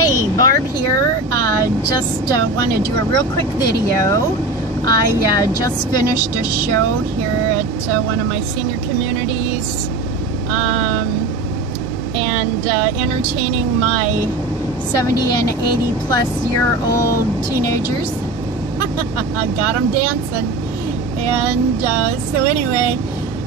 Hey, Barb here. Just want to do a real quick video. I just finished a show here at one of my senior communities and entertaining my 70 and 80 plus year old teenagers. Got them dancing. And so anyway,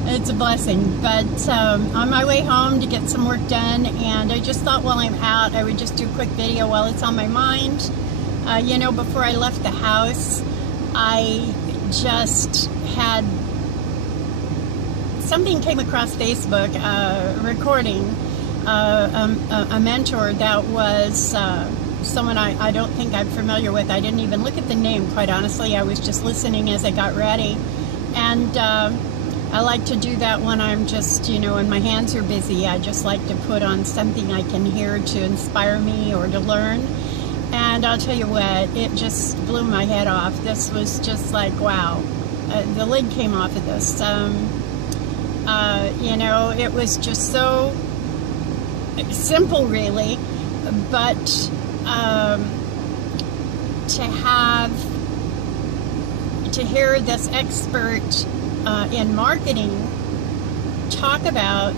it's a blessing. But on my way home to get some work done, and I just thought while I'm out I would just do a quick video while it's on my mind. You know, before I left the house, I just had something came across Facebook, recording a mentor that was someone I don't think I'm familiar with. I didn't even look at the name, quite honestly. I was just listening as I got ready. And I like to do that when I'm just, you know, when my hands are busy. I just like to put on something I can hear to inspire me or to learn. And I'll tell you what, it just blew my head off. This was just like, wow. The lid came off of this. You know, it was just so simple, really. But to hear this expert in marketing talk about,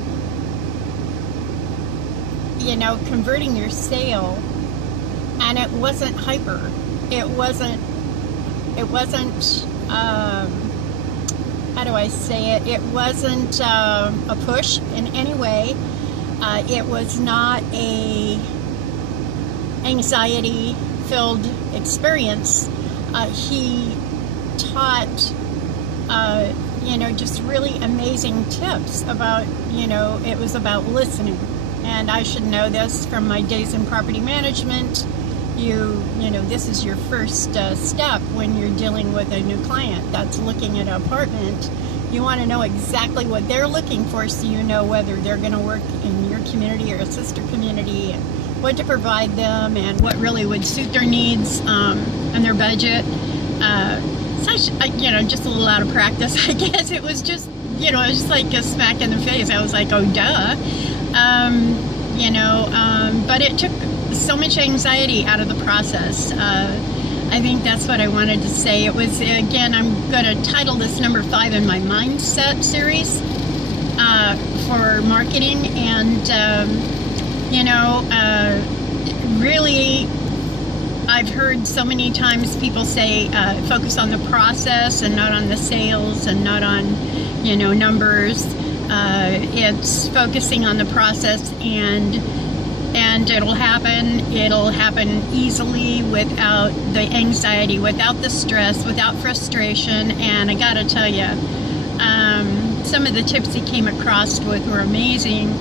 you know, converting your sale, and it wasn't hyper, it wasn't how do I say it, it wasn't a push in any way. It was not a anxiety filled experience. He taught you know, just really amazing tips about, you know, it was about listening. And I should know this from my days in property management. You know, this is your first step when you're dealing with a new client that's looking at an apartment. You want to know exactly what they're looking for, so you know whether they're going to work in your community or a sister community, and what to provide them, and what really would suit their needs and their budget. You know, just a little out of practice, I guess. It was just, you know, it was just like a smack in the face. I was like, oh, duh. You know, but it took so much anxiety out of the process. I think that's what I wanted to say. It was, again, I'm going to title this number 5 in my mindset series for marketing. And, you know, really, I've heard so many times people say focus on the process and not on the sales, and not on, you know, numbers. It's focusing on the process, and it'll happen easily, without the anxiety, without the stress, without frustration. And I gotta tell you, some of the tips he came across with were amazing.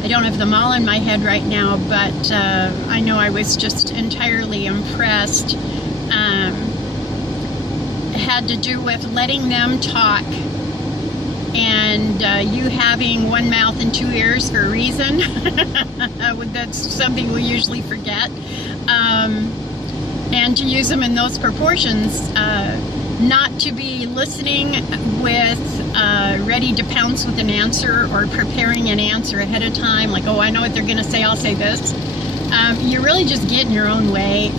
I don't have them all in my head right now, but I know I was just entirely impressed. It had to do with letting them talk, and you having one mouth and 2 ears for a reason. That's something we usually forget. And to use them in those proportions. Not to be listening with ready to pounce with an answer, or preparing an answer ahead of time, like, oh, I know what they're going to say, I'll say this. You really just get in your own way.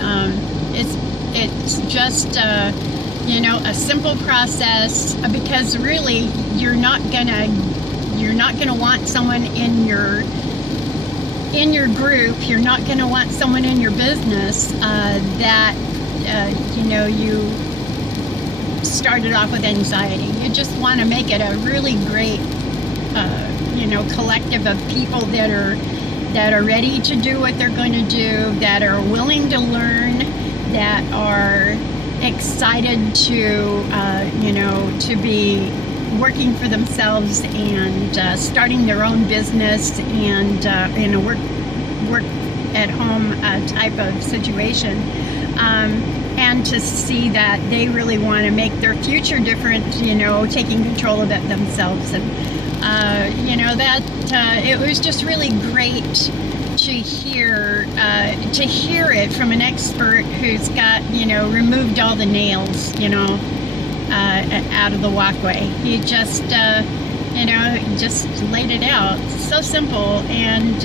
It's just you know, a simple process, because really you're not gonna want someone in your group, you're not gonna want someone in your business that you know, you started off with anxiety. You just want to make it a really great you know, collective of people that are ready to do what they're going to do, that are willing to learn, that are excited to you know, to be working for themselves, and starting their own business, and in a work at home type of situation. And to see that they really want to make their future different, you know, taking control of it themselves. And, you know, that it was just really great to hear it from an expert who's got, you know, removed all the nails, you know, out of the walkway. He just, you know, just laid it out. So simple. And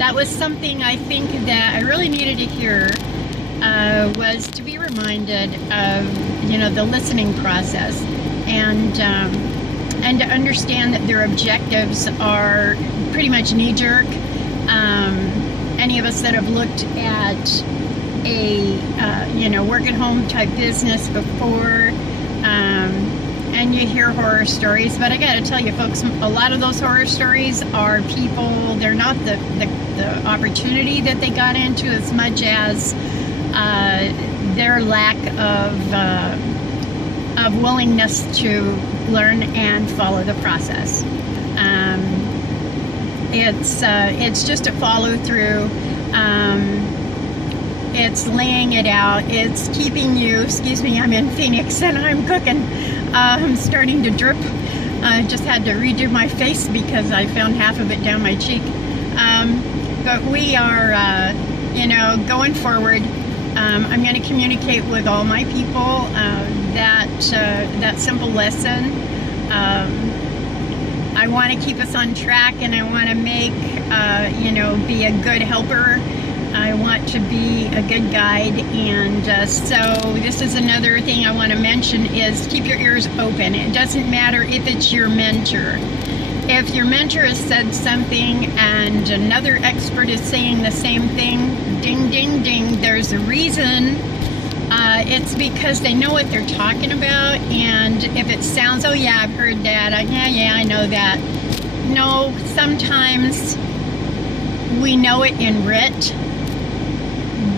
that was something I think that I really needed to hear, was to be reminded of, you know, the listening process, and to understand that their objectives are pretty much knee-jerk. Any of us that have looked at a you know, work-at-home type business before, and you hear horror stories, but I gotta tell you folks, a lot of those horror stories are people, they're not the opportunity that they got into as much as their lack of willingness to learn and follow the process. It's just a follow through. It's laying it out. It's keeping you, excuse me, I'm in Phoenix and I'm cooking. I'm starting to drip. I just had to redo my face because I found half of it down my cheek. But we are, you know, going forward. I'm going to communicate with all my people that simple lesson. I want to keep us on track, and I want to make, you know, be a good helper. I want to be a good guide, and so this is another thing I want to mention is keep your ears open. It doesn't matter if it's your mentor. If your mentor has said something and another expert is saying the same thing, ding, ding, ding, there's a reason. It's because they know what they're talking about, and if it sounds, oh yeah, I've heard that, yeah, I know that. No, sometimes we know it in writ,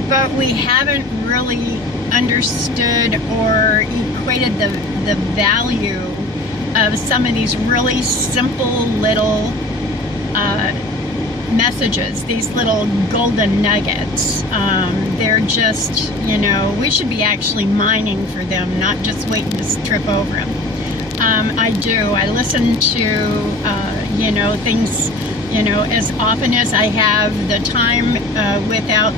but we haven't really understood or equated the value of some of these really simple little messages, these little golden nuggets. They're just, you know, we should be actually mining for them, not just waiting to trip over them. I listen to, you know, things, you know, as often as I have the time without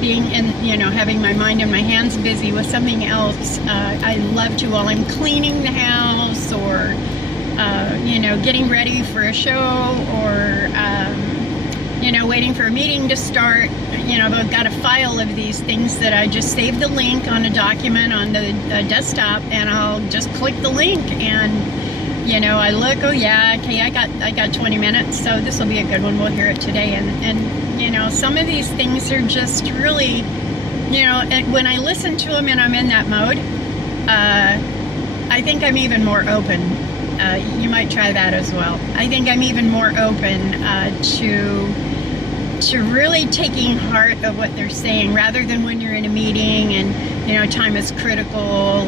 being in, you know, having my mind and my hands busy with something else. I love to, while I'm cleaning the house or, you know, getting ready for a show or, you know, waiting for a meeting to start. You know, I've got a file of these things that I just save the link on a document on the desktop, and I'll just click the link, and you know, I look, oh yeah, okay, I got 20 minutes, so this will be a good one. We'll hear it today, and you know, some of these things are just really, you know, and when I listen to them and I'm in that mode, I think I'm even more open. You might try that as well. I think I'm even more open to really taking heart of what they're saying, rather than when you're in a meeting and, you know, time is critical,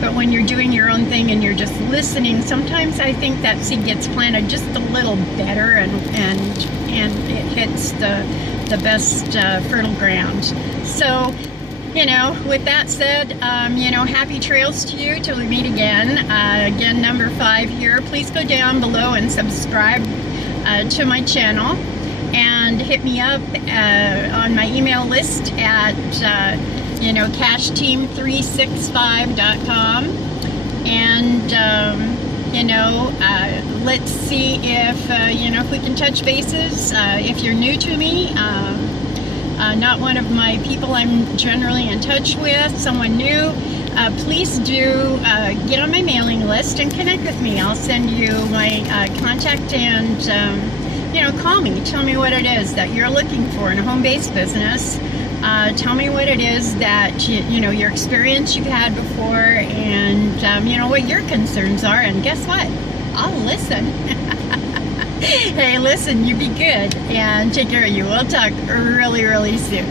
but when you're doing your own thing and you're just listening, sometimes I think that seed gets planted just a little better, and it hits the best fertile ground. So, you know, with that said, you know, happy trails to you till we meet again. Again, number 5 here. Please go down below and subscribe to my channel, and hit me up on my email list at, you know, cashteam365.com. And, you know, let's see if, you know, if we can touch bases. If you're new to me, not one of my people I'm generally in touch with, someone new, please do get on my mailing list and connect with me. I'll send you my contact, and you know, call me. Tell me what it is that you're looking for in a home-based business. Tell me what it is that you know, your experience you've had before, and you know, what your concerns are. And guess what? I'll listen. Hey, listen, you be good and take care of you. We'll talk really, really soon.